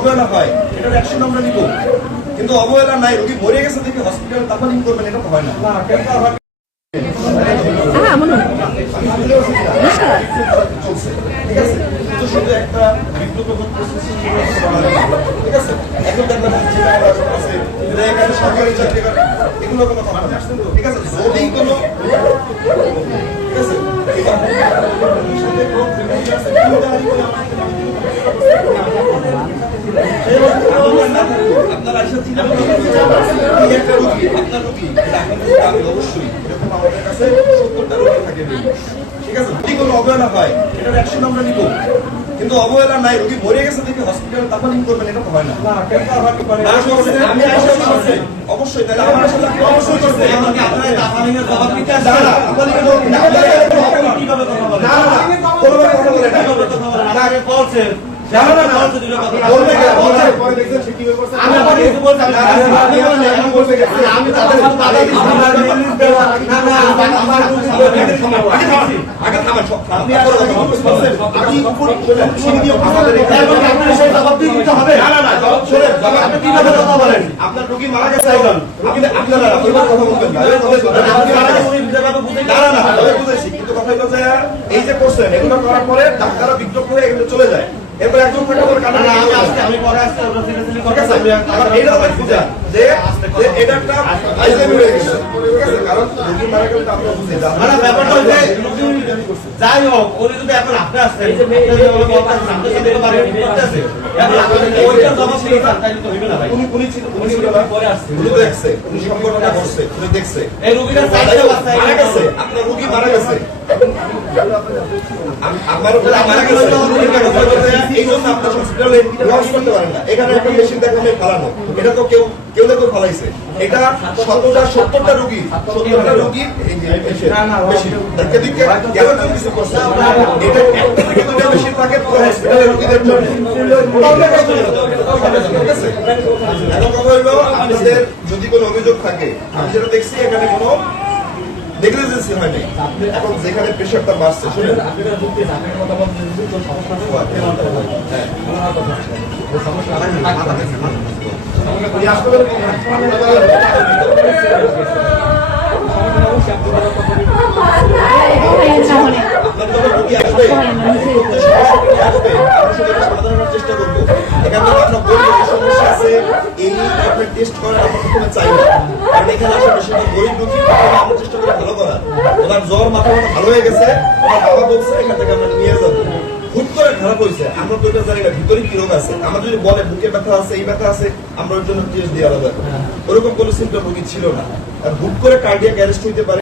অবহেলা হয় এটার অ্যাকশন আমরা নিব। কিন্তু অবহেলা নাই রোগী মরে গেছে দেখে হসপিটালে তাপালিং করবেন এটা তো হয় না। হ্যাঁ ঠিক আছে? শুধু একটা না। ঠিক আছে? এখন দেখবেন সরকারি চাকরি করে এগুলো কোনো কথা না। ঠিক আছে? যদি কোনো ঠিক আছে কোনো অবহেলা হয় এটার অ্যাকশন আমরা নিব কিন্তু অবহেলা নাই রোগী মরে গেছে দেখে হসপিটালে তাপালিং করবেন এটা হয় না আমি অবশ্যই তাহলে আমার আপনি অবশ্যই কোনোভাবে কথা বলে না। না, আপনার রোগী মারা গেছে আপনারা কথা বলবেন? না। না। বুঝেছি। কিন্তু কথা এই যে করছেন এগুলো করার পরে ডাক্তাররা বিজ্ঞপ্তি হয়ে এগুলো চলে যায় এরপর একজন থাকে ওর কান্না আমি আসতে আমি পরে আসতে ওটা থেকে থেকে ঠিক আছে? আমার এটা হবে বুঝা যে যে এটা একটা আইজেমি হয়ে গেছে। কারণ রোগী মারা গেলে তো আমরা বুঝি না মানে ব্যাপারটা হচ্ছে, যাই হোক উনি যদি এখন আপনি আসতেন আপনি যদি আমাকে বলতেন, আপনি সাথে তো বাড়ি করতে এখন আপনি যদি জবাব দিয়ে চান, তাহলে তো হইবে না ভাই? উনি উনি ছিল উনি ছিল পরে আসছে। উনি দেখছে উনি সম্পর্কটা করছে উনি দেখছে। এই রোগীটার চাইতে বাচ্চা মারা গেছে আপনার রোগী মারা গেছে। আম- আমার রোগী এই জন্য আপনার হসপিটালে লঞ্চ করতে পারেন না। এখানে একটা মেশিন দেখানো ফালানো। এটা তো কেউ কেউ না ফালাইছে। এটা সত্তরটা সত্তরটা রোগী। সত্তরটা রোগী এই যে মেশিন মেশিন দেখে দিকে কেউ কেউ কিছু করছে এটা একটা থেকে দুটো মেশিন থাকে পুরো হসপিটালের রোগীদের জন্য। এখন কথা হইল আপনাদের যদি কোনো অভিযোগ থাকে আমি যেটা দেখছি এখানে কোনো নেগলিজেন্সি হয়নি এখন যেখানে প্রেশারটা বাড়ছে শুনেন চেষ্টা করব এখান থেকে আমরা বলব সমস্যা আছে এই টেস্ট করার আমরা প্রথমে চাই না কারণ এখানে আসলে বেশিরভাগ গরিব আমরা চেষ্টা করি ভালো করা। ওনার জ্বর মাথা ভালো হয়ে গেছে ওনার বাবা বলছে এখান থেকে আমরা নিয়ে যাব। হুট করে খারাপ হয়েছে। আমরা তো এটা জানি না ভিতরে কি রোগ আছে। আমরা যদি বলে বুকে ব্যথা আছে এই ব্যথা আছে আমরা ওর জন্য টেস্ট দিয়ে আলাদা ওরকম কোনো সিমটম রোগী ছিল না। আর হুট করে কার্ডিয়াক অ্যারেস্ট হইতে পারে।